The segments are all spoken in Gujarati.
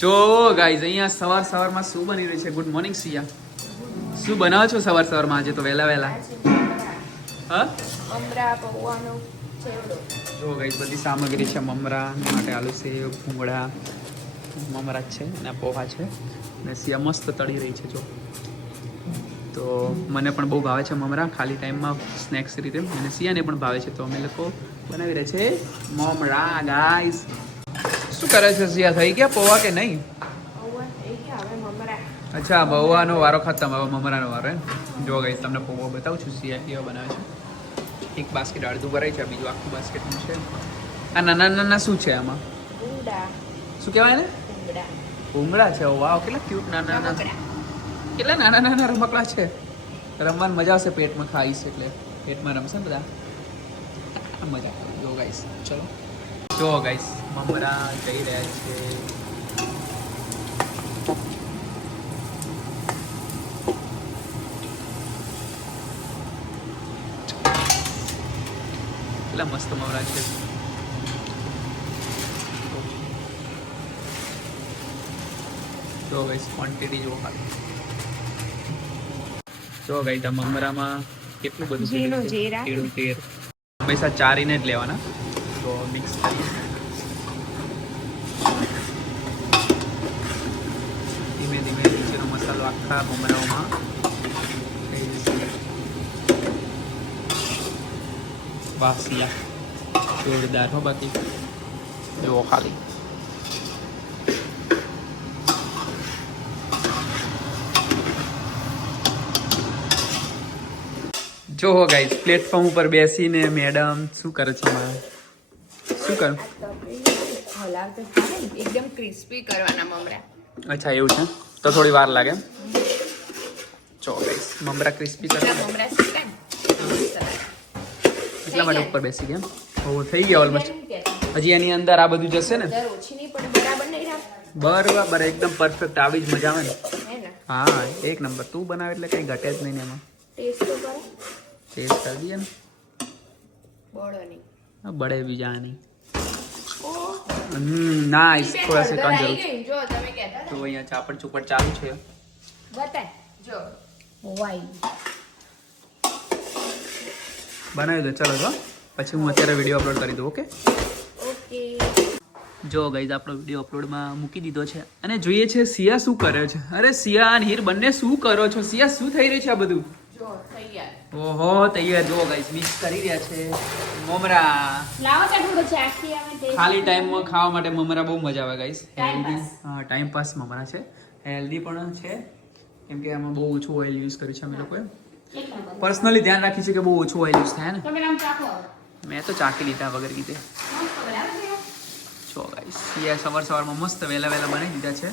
જો ગાઈઝ અહીંયા સવારમાં શું બની રહ્યું છે? ગુડ મોર્નિંગ સિયા, શું બનાવો છો સવારમાં આજે તો વહેલા? હા, મમરા પૌવાનો ચેવડો. જો ગાઈઝ બધી સામગ્રી છે. મમરા માટે આલુ સેવ, ભૂંગળા, મમરા છે અને પોહા છે અને સિયા મસ્ત તળી રહી છે. જો તો મને પણ બહુ ભાવે છે મમરા, ખાલી ટાઈમમાં સ્નેક્સ રીતે, અને સિયાને પણ ભાવે છે. તો અમે લોકો બનાવી રહ્યા છે મમરા ગાઈઝ. શું કરે છે સિયા? થઈ ગયા પોવા કે નહીં? પૌવા થઈ ગયા, હવે મમરા. અચ્છા, પૌવાનો વારો ખતમ, હવે મમરાનો વારો. જો ગાઈઝ તમને પૌવા બતાવું છું. સિયા કેવા બનાવે છે. એક બાસ્કેટ અડધું ભરાય છે, બીજું આખું બાસ્કેટનું છે. આ નાના શું છે આમાં? ભૂંગળા. શું કહેવાય ને? ભૂંગળા. ભૂંગળા છે. વાવ, કેટલા ક્યુટ નાના કેટલા નાના રમકડા છે. રમવાની મજા આવશે, પેટમાં ખાઈશ એટલે પેટમાં રમશે ને બધા, મજા આવે. જો ગાઈસ, ચલો જો ગાઈસ, મમરા જઈ રહ્યા છે. કેટલા મસ્ત મમરા છે. જો ગાઈસ, ક્વોન્ટિટી જો ખાલી. જો ગાઈસ, આ મમરામાં કેટલું બધું જીરું, જીરા. તેર પૈસા ચારીને જ લેવાના. તો મિક્સ કરી ધીમે ધીમે નીચેનો મસાલો આખા મમરાઓમાં વાસિયા જોરદાર હો. બાકી જુઓ ખાલી. જો હો ગાઈસ, પ્લેટફોર્મ ઉપર બેસીને મેડમ શું કરે છે? શું કર? હલાવતો થાય ને, એકદમ ક્રિસ્પી કરવાના મમરા. અચ્છા, એવું છે તો થોડી વાર લાગે. જો ગાઈસ, મમરા ક્રિસ્પી કરે મમરા શીખાય ને. એટલા માટે ઉપર બેસી ગયા. ઓ થઈ ગયા ઓલમોસ્ટ. હજી એની અંદર આ બધું જશે ને. ઓછી નહીં પડે, બરાબર નહીં રાખ. બરાબર, એકદમ પરફેક્ટ. આવી જ મજા આવે ને. હે ને? હા, એક નંબર. તું બનાવે એટલે કઈ ઘટે જ નહીં ને એમાં. ટેસ્ટ તો કરો. ટેસ્ટ કરી દઈએ ને. બોળો નહીં. બળે બી જા નહીં. ઓહ, નાઈસ. થોડા હળદર સેકન્ડ આવી જરૂર. ગઈ. જો તમે કહેતા તો હતા. અહીંયા ચાપડ ચુપડ ચાલુ છે. બતાય. જો વાઈ. બનાવી દો, ચલો તો પછી હું અત્યારે વિડીયો અપલોડ કરી દઉં. Okay okay. જો ગાઈઝ, આપણો વિડીયો અપલોડમાં મૂકી દીધો છે અને જોઈએ છે સિયા શું કરે છે. અરે સિયા અને હીર બંને શું કરો છો? સિયા શું થઈ રહ્યું છે આ બધું? જો તૈયાર. ઓહો, તૈયાર. જો ગાઈઝ, મિક્સ કરી રહ્યા છે મમરા. લાવો તો થોડો ચાખી આવે ટેસ્ટ. ખાલી ટાઈમમાં ખાવા માટે મમરા બહુ મજા આવે ગાઈઝ. Time healthy, pass. હા, ટાઈમ પાસ મમરા છે. હેલ્ધી પણ છે, કેમ કે આમાં બહુ ઓછું ઓઇલ યુઝ કર્યું છે અમે લોકોએ. એક નંબર. પર્સનલી ધ્યાન રાખી છે કે બહુ ઓછું ઓઇલ યુઝ થાય ને. તમે નામ ચાખો. મેં તો ચાખી લીધા વગર કીધે. બરાબર છે. જો ગાઈસ, સિયા સવારમાં મસ્ત વહેલા બનાવી દીધા છે.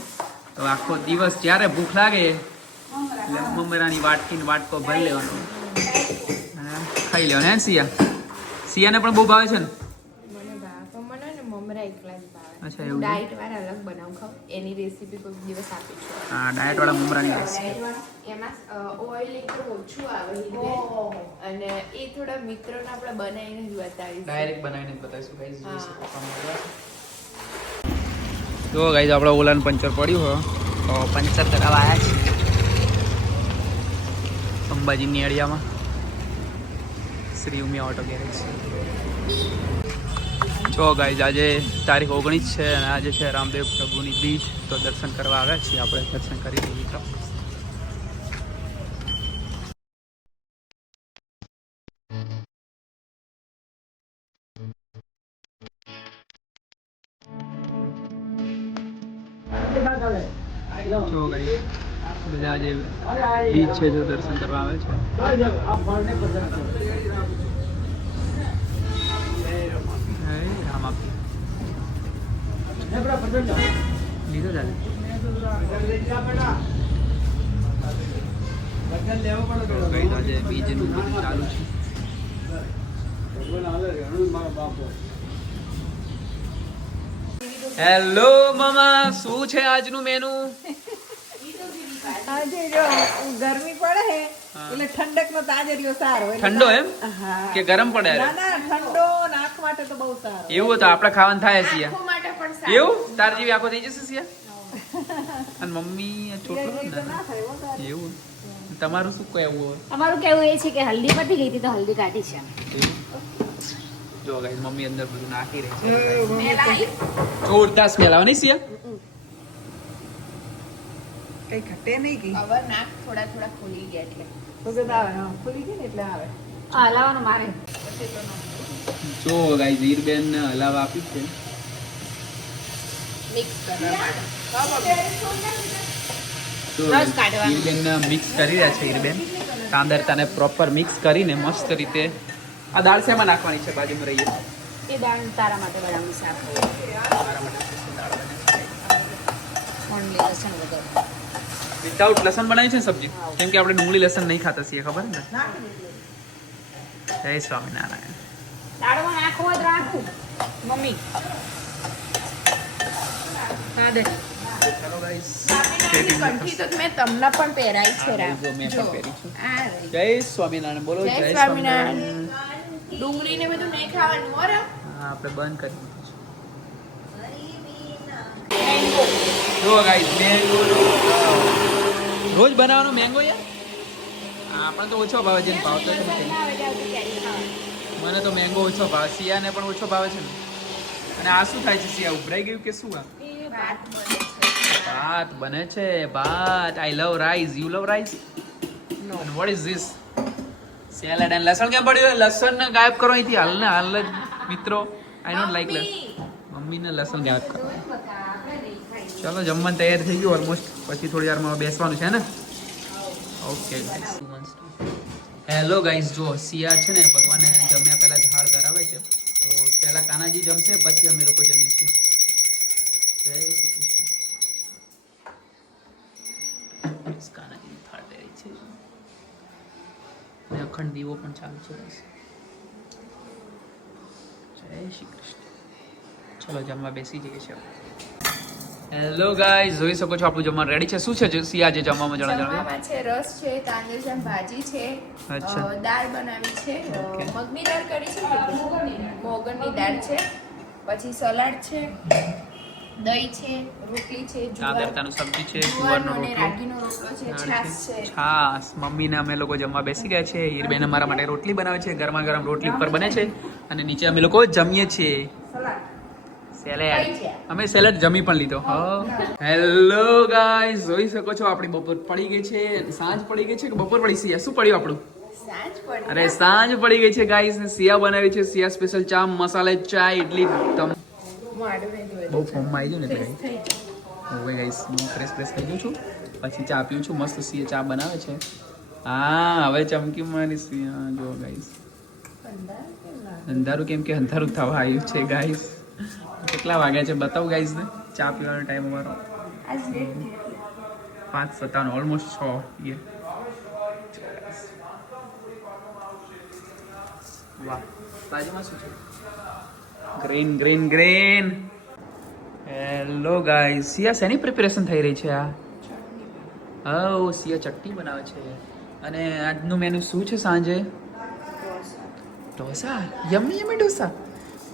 તો આખો દિવસ જ્યારે ભૂખ લાગે એટલે મમરાની વાટકીને વાટકો ભરી લેવાનો અને ખાઈ લેવાનો. હે સિયાને પણ બહુ ભાવે છે ને? મને ભાવે પણ મને ને મમરા એકલા જ ભાવે. અચ્છા, એવું છે? ડાયટ વાળા અલગ બનાવું ખાવ, એની રેસીપી કોઈ દિવસ આપીશું. હા, ડાયટ વાળા મમરાની રેસીપી. ડાયટ વાળા એમાં ઓઇલ એકદમ ઓછું આવે અને એ થોડા મિત્રોને આપણે બનાવીને જ બતાવીશું. ડાયરેક્ટ બનાવીને જ બતાવીશું ગાઈસ. હા. જો ગાઈસ, આપણે ઓલાનું પંચર પડ્યું હોય તો પંચર કરાવવા આવ્યા છીએ અંબાજીની અડિયામાં શ્રી ઉમિયા ઓટો ગેરેજ. જો ગાઈસ, આજે તારીખ 19 છે અને આજે છે રામદેવ પ્રભુની બીજ. તો દર્શન કરવા આવ્યા છીએ આપણે. દર્શન કરી લઈએ તો. જો ગાઈસ, બધા આજે બીચ છે જો દર્શન કરવા આવે છે. હે રામ આપી લીધો ચાલે. આજે બીજનું બધું ચાલુ છે. હેલો મામા, શું છે આજનું મેનુ? આજે જો ગરમી પડે હે એટલે ઠંડક નો તાજરીઓ સારો. ઠંડો એમ કે ગરમ પડે? ના ના, ઠંડો નાક માટે તો બહુ સારો. એવું તો આપણે ખાવાનું થાય સિયા. આંખો માટે પણ સારું. એવું તાર જેવી આંખો થઈ જશે સિયા? અને મમ્મી આ ચોટલો એ તો ને ના થાય હો તારે. એવું તમારું શું કહેવું હોય અમારું કેવું એ છે કે હલ્દી પતી ગઈ હતી તો હલ્દી કાઢી છે જો ગાઈસ મમ્મી અંદર બધું નાખી રહી છે મમ્મી તો જોરદાર સ્મેલ આવે નહીં સિયા કઈ ઘટે નહીં કી હવે નાક થોડા થોડા ખુલી ગયા એટલે સુગંધ આવે હા ખુલી ગઈ ને એટલે આવે આ હલાવવાનું મારે જો ગાઈસ હીરબેન ને હલાવા આપ્યું છે મિક્સ કરવા તો રસ કાઢવાનો. હીરબેન મિક્સ કરી રહ્યા છે હીરબેન કાંદરતાને પ્રોપર મિક્સ કરીને મસ્ત રીતે આ દાળ શેમાં નાખવાની છે બાજુમાં રહીએ એ દાળ તારા માટે બનાવવાની શાક મારા માટે special દાળ બને ઓનલી લસણ વગર વિધાઉટ લસણ બનાવી છે ને સબ્જી કેમ કે આપણે ડુંગળી લસણ નહીં ખાતા છીએ ખબર ને જય સ્વામિનારાયણ દાળમાં નાખવું હોય તો રાખું મમ્મી હા દે ચલો ગાઈસ સ્વામિનારાયણની કંઠી તો મેં તમને પણ પહેરાઈ છે રામ. જો મેં જો. પણ પહેરી છે આ રહી. જય સ્વામિનારાયણ બોલો જય જય સ્વામિનારાયણ. સ્વામિનારાયણ ડુંગળી ને બધું નહીં ખાવાનું હો રામ. હા આપણે બંધ કરી દીધું છે જો ગાઈસ મેંગો રોજ બનાવવાનો મેંગો યાર આપણે તો ઓછો ભાવે છે ને ભાવતો જ નથી મને તો મેંગો ઓછો ભાવે સિયાને પણ ઓછો ભાવે છે ને અને આ શું થાય છે સિયા ઉભરાઈ ગયું કે શું આ ભાત બને છે. ભાત બને છે ભાત I love rice you love rice no what is this salad and લસણ કેમ પડ્યું લસણ ને ગાયબ કરો અહીંથી હાલ ને હાલ જ મિત્રો આઈ ડોન્ટ લાઈક લસણ મમ્મીને લસણ ગાયબ કરો ચલો જમવાનું તૈયાર થઈ ગયું ઓલમોસ્ટ પછી થોડી વારમાં બેસવાનું છે ને ઓકે હેલો ગાઈસ જો સિયા છે ને ભગવાને જમ્યા પહેલા ઝાડ ધરાવે છે તો પહેલા કાનાજી જમશે પછી અમે લોકો જમીશું જય શ્રી કૃષ્ણ કાનાજી થાળ દે છે અને અખંડ દીવો પણ ચાલુ છે guys. જય શ્રી કૃષ્ણ ચલો જમવા બેસી જઈએ છીએ હેલો ગાઈસ જોઈ શકો છો આપણું જમવાનું રેડી છે શું છે સિયા જે જમવામાં જણાવો જમવામાં છે રસ છે તાંદળજાની ભાજી છે અચ્છા. દાળ બનાવી છે Okay. મગની દાળ કરી છે કે મોગરની દાળ છે પછી સલાડ છે દહીં છે રોટલી છે દાદરતાનું સબ્જી છે જુવારનો જુવારનો અને રોટલો રાગીનો રોટલો છે છાશ છે છાસ મમ્મીને અમે લોકો જમવા બેસી ગયા છે હીરબેન અમારા માટે રોટલી બનાવે છે ગરમા ગરમ રોટલી ઉપર બને છે અને નીચે અમે લોકો જમીએ છીએ સેલેડ અમે સેલેડ જમી પણ લીધો હેલો ગાઈસ જોઈ શકો છો આપણી બપોર પડી ગઈ છે સાંજ પડી ગઈ છે કે બપોર પડી છે શું પડ્યું આપણું સાંજ પડી અરે સાંજ પડી ગઈ છે ગાઈસ ને સિયા બનાવી છે સિયા સ્પેશિયલ ચા મસાલે ચા ઇડલી તમ મોઢું ને ધોઈ બહુ ફોર્મમાં આવી ગયું ને ફ્રેશ થઈ જાય. હવે ગાઈસ હું ફ્રેશ થઈ ગયું છું પછી ચા પીઉં છું મસ્ત સિયા ચા બનાવે છે હા હવે ચમકી મારી સિયા જો ગાઈસ અંધારું કેમ કે અંધારું થવા આવ્યું છે ગાઈસ કેટલા વાગ્યા છે બતાવું ગાઈસ ને ચા પીવાનો ટાઈમ અમારો આજ લેટ થઈ. 5:57 ઓલમોસ્ટ 6 ये વાહ બાજુમાં શું છે green green green hello guys Siya શેની પ્રિપેરેશન થઈ રહી છે આ ઓ સિયા ચટણી બનાવે છે અને આજનું મેનુ શું છે સાંજે ઢોસા યમ્મી યમ્મી ઢોસા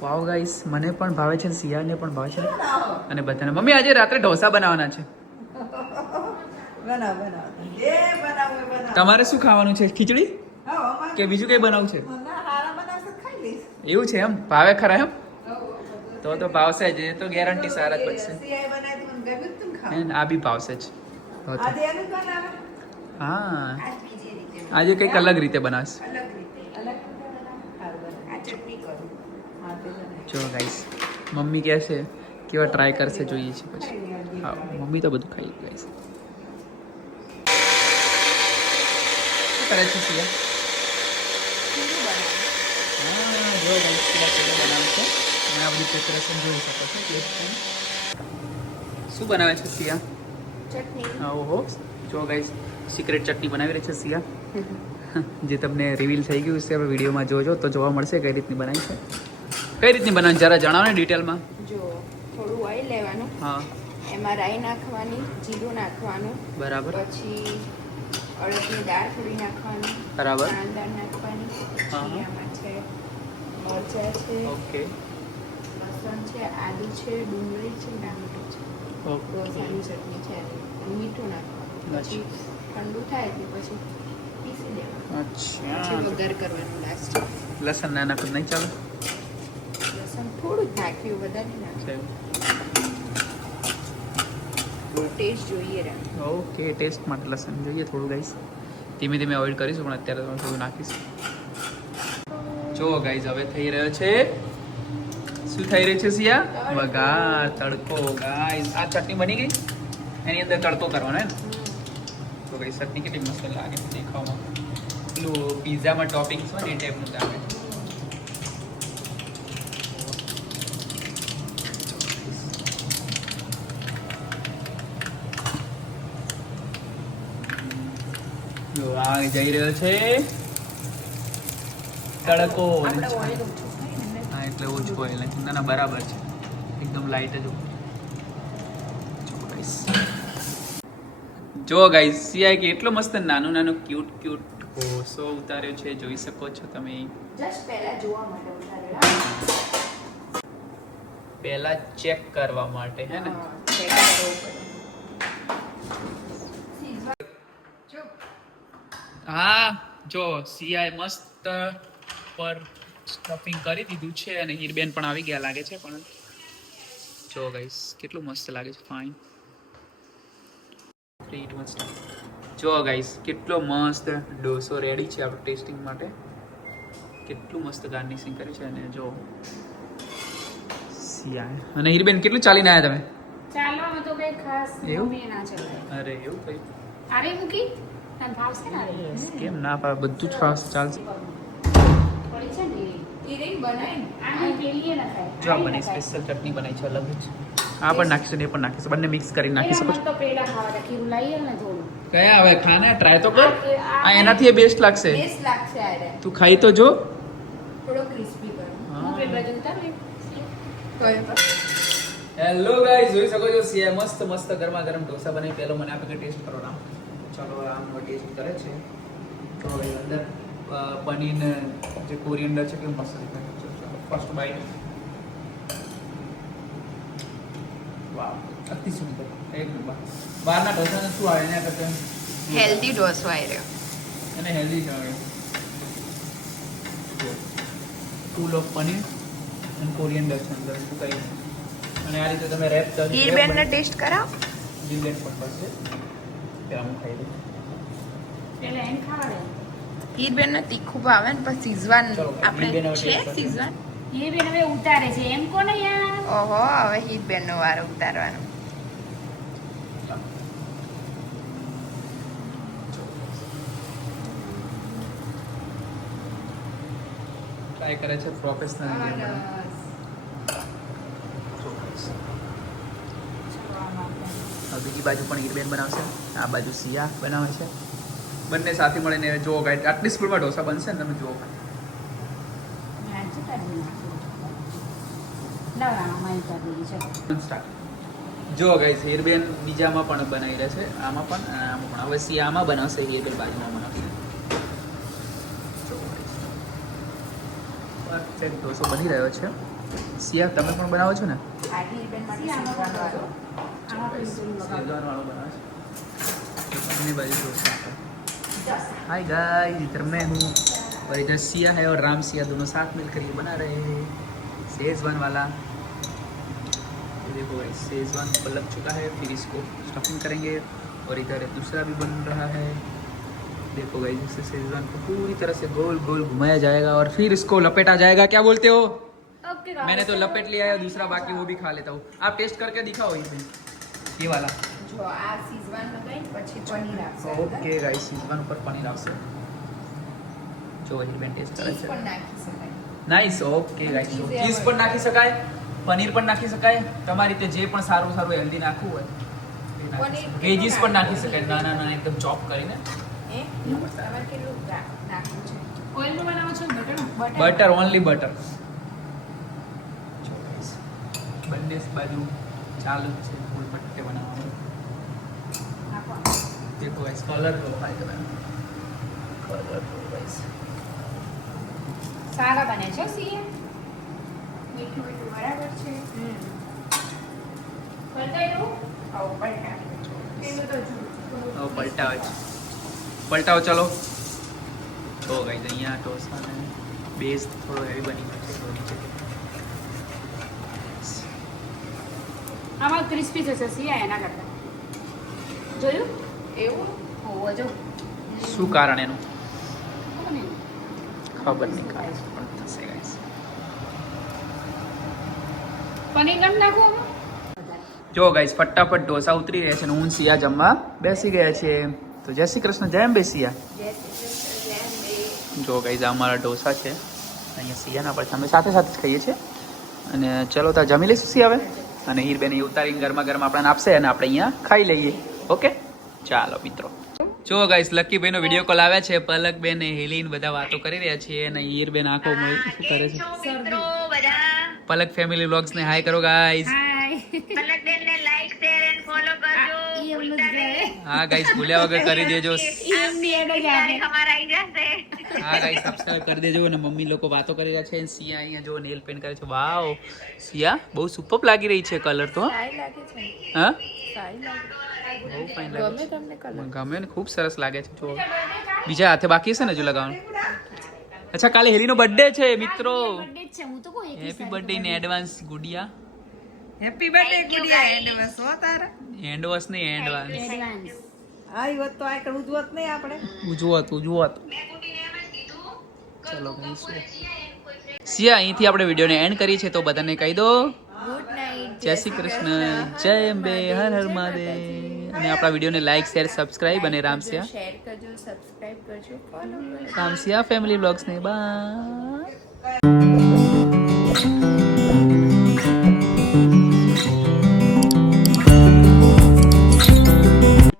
વાવ ગાઈસ મને પણ ભાવે છે સિયાને પણ ભાવે છે અને બધાને મમ્મી આજે રાત્રે ઢોસા બનાવવાના છે બનાવ જે બનાવ એ બનાવ તમારે શું ખાવાનું છે ખીચડી હા અમારે કે બીજું કંઈ બનાવવું છે ના હારા બનાવશે ખાઈ લઈશ એવું છે એમ ભાવે ખરા એમ તો ભાવશે જ એ તો ગેરંટી સારા જ બનશે સિયાએ બનાવી મને ગમ્યું તું ખાવ હે ને? આ બી ભાવશે જ તો તો. આજે એનું જ બનાવે હા આજ બીજી રીતે આજે કંઈક અલગ રીતે બનાવશે અલગ રીતે અલગ રીતે બનાવે સારું બને આ ચટણી કરું હા તે બને જો ગાઈસ મમ્મી કહે છે કેવા ટ્રાય કરશે જોઈએ છે પછી હા મમ્મી તો બધું ખાઈ ગાઈસ શું કરે છે સિયા ખીરું બનાવું હા જો ગાઈસ સિયા કેવું બનાવે છે અને આ બધી પ્રિપેરેશન જોઈ શકો છો શું બનાવે છે સિયા ચટણી ઓહો જો ગાઈસ સિક્રેટ ચટણી બનાવી રહી છે સિયા જે તમને રિવીલ થઈ ગયું છે વિડીયોમાં જોજો તો જોવા મળશે કઈ રીતની બનાવી છે કઈ રીતની બનાવી જરા જણાવો ને ડિટેલમાં જો થોડું ઓઇલ લેવાનું હા એમાં રાઈ નાખવાની જીરું નાખવાનું બરાબર પછી અડદની દાળ થોડી નાખવાની બરાબર કાંદા નાખવાની હા. પછી આમાં છે મરચાં છે ઓકે લસણ છે આદુ છે ડુંગળી છે ટામેટું છે ઓકે ઢોસાની ચટણી છે અને મીઠું નાખવાનું પછી ઠંડુ થાય એટલે પછી પીસી દેવાનું પછી અચ્છા વઘાર કરવાનું લાસ્ટ લસણ ના નાખું નહીં ચાલે લસણ થોડું જ નાખ્યું વધારે નહીં નાખ્યું થોડું ટેસ્ટ જોઈએ રે ઓકે ટેસ્ટ માટે લસણ જોઈએ થોડું ગાઈસ ધીમે ધીમે અવોઇડ કરીશું પણ અત્યારે તો થોડું નાખીશું જો ગાઈસ હવે થઈ રહ્યો છે શું થઈ રહ્યું છે સિયા વઘાર તડકો ગાઈસ આ ચટણી બની ગઈ એની અંદર તડકો કરવાનો હે ને તો ગાઈસ ચટણી કેટલી મસ્ત લાગે દેખાવામાં પેલું પિઝામાં ટોપિંગ્સ હોય ને એ ટાઈપનું લાગે જો આ જઈ રહ્યો છે તડકો આપણે ઓઇલ ઓછું થાય ને હા એટલે ઓછું ઓઇલ ના ના બરાબર છે એકદમ લાઈટ જ જો ગાઈસ સિયા કે એટલો મસ્ત નાનું નાનું ક્યુટ ક્યુટ ઢોસો ઉતાર્યો છે જોઈ શકો છો તમે જસ્ટ પહેલા જોવા માટે ઉતારેલા પહેલા ચેક કરવા માટે હે ને ચેક કરવું પડે જો હા જો સિયાએ મસ્ત પર સ્ટફિંગ કરી દીધું છે અને હીરબેન પણ આવી ગયા લાગે છે પણ જો ગાઈસ કેટલું મસ્ત લાગે છે ફાઇન 3 2 1 સ્ટાર્ટ જો ગાઈસ કેટલો મસ્ત ડોસો રેડી છે આપણું ટેસ્ટિંગ માટે કેટલું મસ્ત ગાર્નિશિંગ કર્યું છે અને જો સિયા અને હીરબેન કેટલું ચાલીને આવ્યા તમે ચાલો અમે તો કઈ ખાસ એવું? મમ્મીએ ના ચલાય અરે એવું કઈ આરે મૂકી તને ભાવશે ને આરે કેમ ના પાડે બધું જ ફાસ્ટ ચાલશે થોડી છે ને એ રીંગ બનાય ને આની પેલીએ ના ખાય જો આ બની સ્પેશિયલ ચટણી બનાવી છે અલગ જ આ પણ નાખીશું ને એ પણ નાખીશું બંને મિક્સ કરી નાખી શકો છો તો પેલા ખાવા દે ખીરું લાવીએ ને થોડું કયા હવે ખાના ટ્રાય તો કર આ- આ એનાથી એ બેસ્ટ લાગશે ટેસ્ટ લાગશે આ રે તું ખાઈ તો જો થોડો ક્રિસ્પી કરો હું પેલી બાજુ ઉતારું હેલો ગાઈસ જોઈ શકો છો સિયા મસ્ત મસ્ત ગરમા ગરમ ઢોસા બનાવી પહેલો મને આપે કે ટેસ્ટ કરો રામ ચલો રામ ટેસ્ટ કરે છે તો હવે અંદર પનીર ને જે કોરિયન્ડર છે કેવું મસ્ત દેખાય છે ફર્સ્ટ બાઈટ વાવ અતિ સુંદર એક નંબર બહારના ઢોસાને શું આવે એના કરતાં હેલ્ધી ઢોસો આવી રહ્યો અને હેલ્ધી છે હવે ફૂલ ઓફ પનીર અને કોરિયન્ડર છે અંદર શું કરી અને આ રીતે તમે રેપ કરી હીરબેનનો ટેસ્ટ કરાવ જીલેટ પણ પડશે ત્યાં હું ખાઈ લઉં પેલા એમ ખાવા દે હીરબેનને તીખું ભાવે ને પછી સીઝવાન ચલો, આપણે હીરબેન હવે છે taste કરીએ. સીઝવાન એ બેન હવે ઉતારે છે એમ કોને યાર ઓહો હવે હીરબેનનો વારો ઉતારવાનો ટ્રાય કરે છે પ્રોફેશનલ બીજી બાજુ પણ હીરબેન બનાવશે આ બાજુ સિયા બનાવે છે બંને સાથે મળીને જો ગાઈડ આટલી સ્પીડમાં ઢોસા બનશે ને તમે જુઓ સ્ટાર્ટ જો ગાઈસ હીરબેન બીજામાં પણ બનાવી રહે છે આમાં પણ અને આમાં પણ હવે સિયા આમાં બનાવશે હીરબેન બાજુમાં બનાવશે પરફેક્ટ ઢોસો બની રહ્યો છે સિયા તમે પણ બનાવો છો ને આ હીરબેન માટે સીઝવાન વાળો शेजवान वाला बना है अपनी बाजू डोसा हाय गाइस इधर मैं हूँ और इधर सिया है और राम सिया दोनों साथ मिलकर ये बना रहे हैं शेजवान वाला ये देखो गाइस शेजवान ऊपर लग चुका है फिर इसको स्टफिंग करेंगे और इधर दूसरा भी बन रहा है देखो गाइस इससे शेजवान को पूरी तरह से गोल गोल घुमाया जाएगा और फिर इसको लपेटा जाएगा क्या बोलते हो ओके मैंने तो लपेट लिया है दूसरा बाकी वो भी खा लेता हूँ आप टेस्ट करके दिखाओ ये वाला જો આ સીઝવાન લગાઈ પછી પનીર આપશે ઓકે ગાઈસ સીઝવાન ઉપર પનીર આવશે જો હીરબેન ટેસ્ટ કરે ચીઝ છે પણ નાખી શકાય nice okay guys cheese cheese પણ નાખી શકાય પનીર પણ નાખી શકાય તમારી રીતે જે પણ સારું સારું હેલ્ધી નાખવું હોય પનીર વેજીસ પણ નાખી શકાય નાના નાના એકદમ ચોપ કરીને એ તમારે કેટલું નાખવું છે ઓઇલનું બનાવો છો બટરનું બટર ઓનલી બટર બંને બાજુ ચાલુ જ છે ફૂલ બટ્ટે બનાવવાનું देखो गाइस कलर लो भाई તમે કલર લો ગાઈસ સારા બને છે સીએ મીઠું મીઠું બરાબર છે કરતા એવું પલટાવો ચલો. તો ગાઈસ અહીંયા ઢોસા ને બેઝ થોડો હેવી બની ગયો છે નીચે. આમાં ક્રિસ્પી થશે સિયા એના કરતા. જોયું? એવું હોવો જો શું કારણ એનું ખબર નહીં. ખબર નહીં કારણ પણ થશે ગાઈસ. પનીર ગમ નાખો આમાં? જો ગાઈસ ફટાફટ ઢોસા ઉતરી રહ્યા છે અને હું ને સિયા જમવા બેસી ગયા છે. તો જય શ્રી કૃષ્ણ, જય અંબે સિયા. જો ગાઈસ આ અમારા ઢોસા છે અહીંયા સિયાના પર અમે સાથે સાથે જ ખાઈએ છીએ. અને ચલો તો જમી લઈશું સિયા હવે. અને હીરબેન એ ઉતારીને ગરમા ગરમ આપણને આપશે અને આપણે અહીંયા ખાઈ લઈએ. ઓકે ચાલો મિત્રો. જો ગાઈસ લક્કીભાઈનો વિડીયો કોલ આવ્યા છે. પલકબેન ને હેલીન બધા વાતો કરી રહ્યા છે અને હીરબેન આંખો મળી શું કરે છે. પલક ફેમિલી વ્લોગ્સ ને હાય કરો ગાઈસ. હાય. ઈ એમનું જ રહે. હા ગાઈસ ભૂલ્યા વગર કરી દેજો. ઈ એમની એડ જ આવે. હા ગાઈસ સબસ્ક્રાઇબ કરી દેજો. અને મમ્મી લોકો વાતો કરી રહ્યા છે અને સિયા અહીંયા જો નેલ પેન્ટ કરે છે. વાવ સિયા બહુ સુપર લાગી રહી છે કલર તો. સારી લાગે છે હા સારી લાગે બહુ ફાઇન ગમે લાગે તમને કલર છે. ગમે ને ખૂબ સરસ લાગે છે. જો બીજા હાથે બાકી છે ને જો લગાવવાનું. અચ્છા કાલે હેલીનો બર્થડે છે મિત્રો. બર્થડે જ છે હું તો કહું 21 happy birthday in advance Gudiya. Happy birthday Gudiya advance હો તારા. એન્ડવાન્સ નહીં એડવાન્સ. એડવાન્સ. આવી હોત તો આ ઉજવત નહીં આપણે. ઉજવત. ચલો કહીશું સિયા અહીંથી આપણે વિડીયોને એન્ડ કરી છે. તો બધાને કહી દો ગુડ નાઇટ જય શ્રી કૃષ્ણ, જય અંબે, હર હર મહાદેવ. અને આપણા વિડીયોને લાઈક શેર સબસ્ક્રાઇબ અને રામસિયા શેર કરજો સબસ્ક્રાઇબ કરજો ફોલો કરજો રામસિયા ફેમિલી વ્લોગ્સને બાય.